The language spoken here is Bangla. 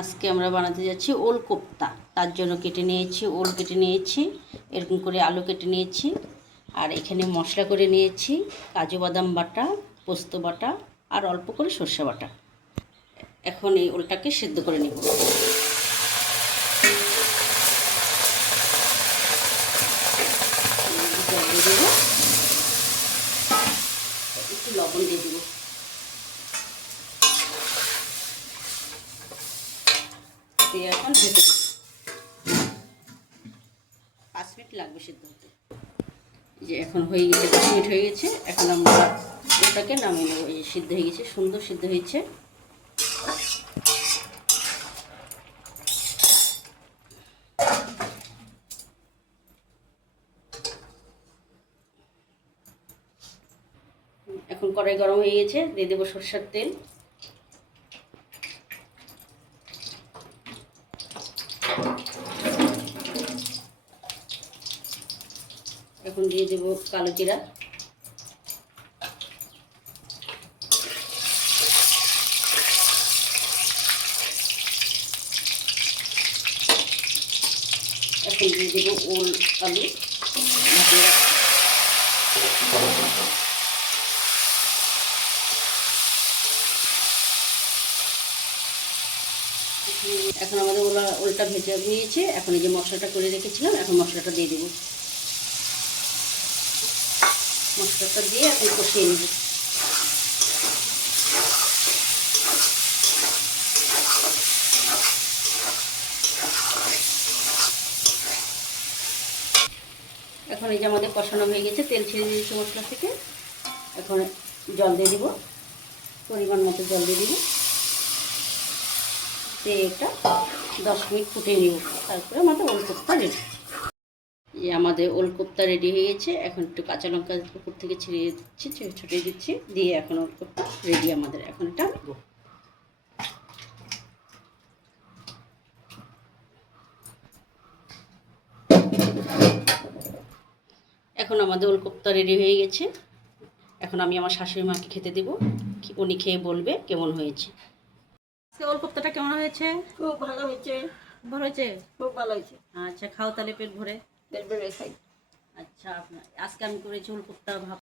আজকে আমরা বানাতে যাচ্ছি ওল কোপ্তা। তার জন্য কেটে নিয়েছি, ওল কেটে নিয়েছি, এরকম করে আলু কেটে নিয়েছি, আর এখানে মশলা করে নিয়েছি কাজু বাদাম বাটা, পোস্ত বাটা, আর অল্প করে সর্ষে বাটা। এখন এই ওলটাকে সেদ্ধ করে নেব। জল দিয়ে দেবো, একটু লবণ দিয়ে দেবো। এখন ঢেকে দেবো, 5 মিনিট লাগবে সেদ্ধ হতে। যে এখন হয়ে গেছে, 5 মিনিট হয়ে গেছে। এখন আমরা ওটাকে নামিয়ে নেবো। এই সিদ্ধ হয়ে গেছে, সুন্দর সিদ্ধ হয়েছে। এখন কড়াই গরম হয়ে গেছে, দিয়ে দেবো সরষের তেল। এখন দিয়ে দেবো কালো জিরা, এখন দিয়ে দেবো ওল আলু ভাজিয়ে রাখা। এখন আমাদের ওলটা ভেজে নিয়েছে। এখন এই যে মশলাটা করে রেখেছিলাম, এখন মশলাটা দিয়ে দেবো। মশলাটা দিয়ে এখন কষিয়ে নেব। এখন এই যে আমাদের কষানো হয়ে গেছে, তেল ছেড়ে দিয়েছে মশলা থেকে। এখন জল দিয়ে দিব, পরিমাণ মতো জল দিয়ে দিব, দিয়ে এটা 10 মিনিট ফুটিয়ে নিব। তারপরে আমাদের ওলকোপ্তা রেডি। যে আমাদের ওলকোপ্তা রেডি হয়ে গেছে। এখন একটু কাঁচা লঙ্কা উপর থেকে ছিটিয়ে দিচ্ছি, ছড়িয়ে দিচ্ছি, দিয়ে এখন ওলকোপ্তা রেডি আমাদের। এখন এটা নেব। এখন আমাদের ওলকোপ্তা রেডি হয়ে গেছে। এখন আমি আমার শাশুড়ি মাকে খেতে দেবো, উনি খেয়ে বলবে কেমন হয়েছে। ওলকোপ্তাটা কেমন হয়েছে? খুব ভালো হয়েছে। ভালো হয়েছে? খুব ভালো হয়েছে। আচ্ছা, খাও তাহলে পেট ভরে। পেট ভরে খাই। আচ্ছা, আজকে আমি করেছি ওলকোপ্তা ভাপা।